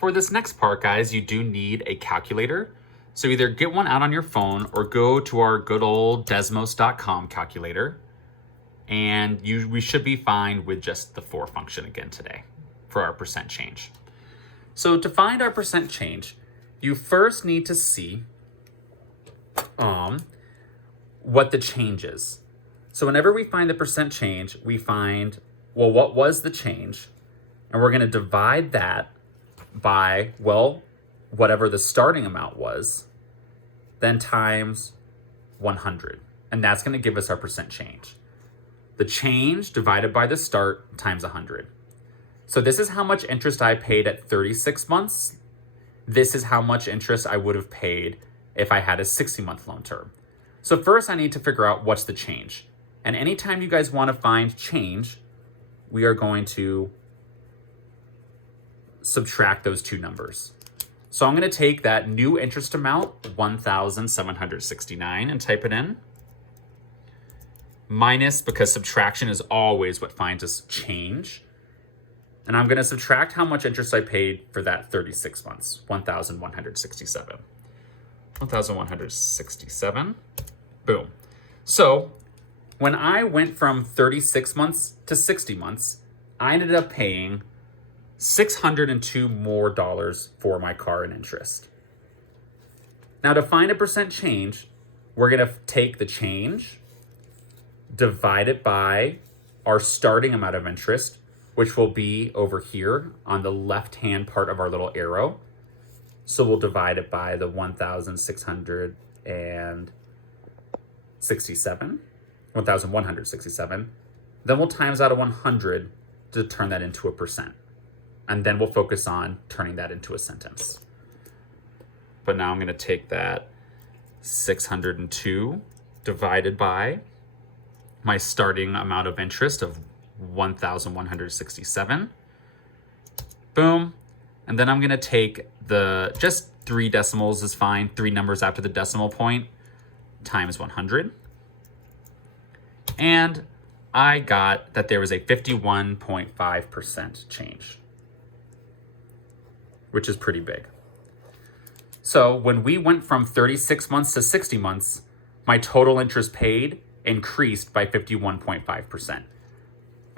For this next part, guys, you do need a calculator. So either get one out on your phone or go to our good old Desmos.com calculator. And we should be fine with just the for function again today for our percent change. So to find our percent change, you first need to see what the change is. So whenever we find the percent change, we find, well, what was the change? And we're going to divide that by, well, whatever the starting amount was, then times 100. And that's going to give us our percent change. The change divided by the start times 100. So this is how much interest I paid at 36 months. This is how much interest I would have paid if I had a 60-month loan term. So first I need to figure out what's the change. And anytime you guys want to find change, we are going to subtract those two numbers. So I'm going to take that new interest amount, 1,769, and type it in. Minus, because subtraction is always what finds us change. And I'm going to subtract how much interest I paid for that 36 months, 1,167. 1,167. Boom. So when I went from 36 months to 60 months, I ended up paying $602 more for my car in interest. Now to find a percent change, we're going to take the change, divide it by our starting amount of interest, which will be over here on the left-hand part of our little arrow. So we'll divide it by the 1,167. Then we'll times out of 100 to turn that into a percent. And then we'll focus on turning that into a sentence. But now I'm going to take that 602 divided by my starting amount of interest of 1,167. Boom. And then I'm going to take just 3 decimals is fine, 3 numbers after the decimal point, times 100. And I got that there was a 51.5% change, which is pretty big. So when we went from 36 months to 60 months, my total interest paid increased by 51.5%.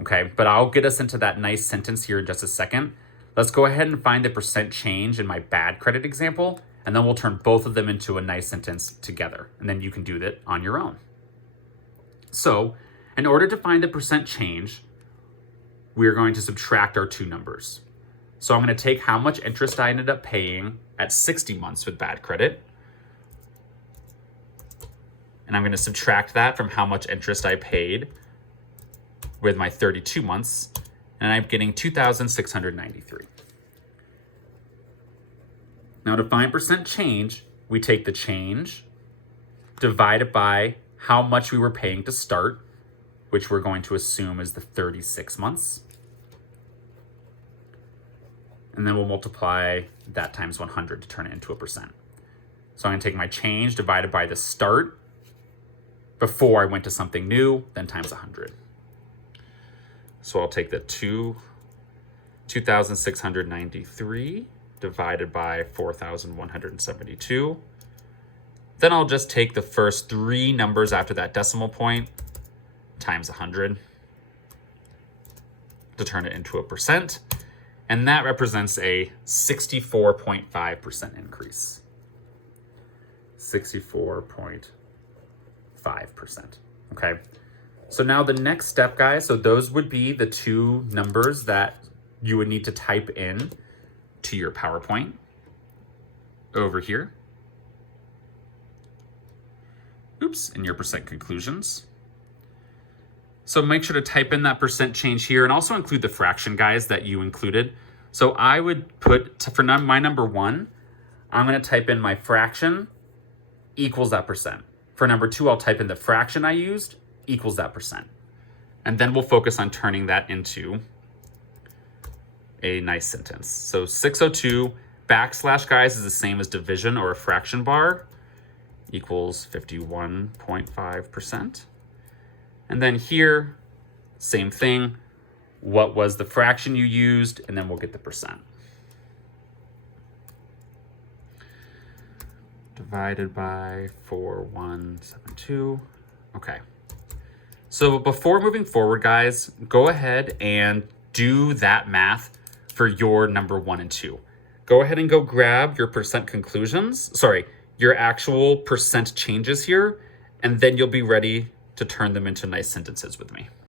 Okay, but I'll get us into that nice sentence here in just a second. Let's go ahead and find the percent change in my bad credit example, and then we'll turn both of them into a nice sentence together, and then you can do that on your own. So in order to find the percent change, we're going to subtract our two numbers. So I'm going to take how much interest I ended up paying at 60 months with bad credit, and I'm going to subtract that from how much interest I paid with my 32 months, and I'm getting 2,693. Now to find percent change, we take the change, divide it by how much we were paying to start, which we're going to assume is the 36 months. And then we'll multiply that times 100 to turn it into a percent. So I'm going to take my change divided by the start before I went to something new, then times 100. So I'll take the 2,693 divided by 4,172. Then I'll just take the first 3 numbers after that decimal point times 100 to turn it into a percent. And that represents a 64.5% increase. 64.5%. Okay. So now the next step, guys, so those would be the 2 numbers that you would need to type in to your PowerPoint over here. Oops, in your percent conclusions. So make sure to type in that percent change here and also include the fraction, guys, that you included. So I would put, for my number 1, I'm going to type in my fraction equals that percent. For number 2, I'll type in the fraction I used equals that percent. And then we'll focus on turning that into a nice sentence. So 602 backslash, guys, is the same as division or a fraction bar equals 51.5%. And then here, same thing. What was the fraction you used? And then we'll get the percent. divided by 4172. Okay. So before moving forward, guys, go ahead and do that math for your number 1 and 2. Go ahead and go grab your percent conclusions, sorry, your actual percent changes here, and then you'll be ready to turn them into nice sentences with me.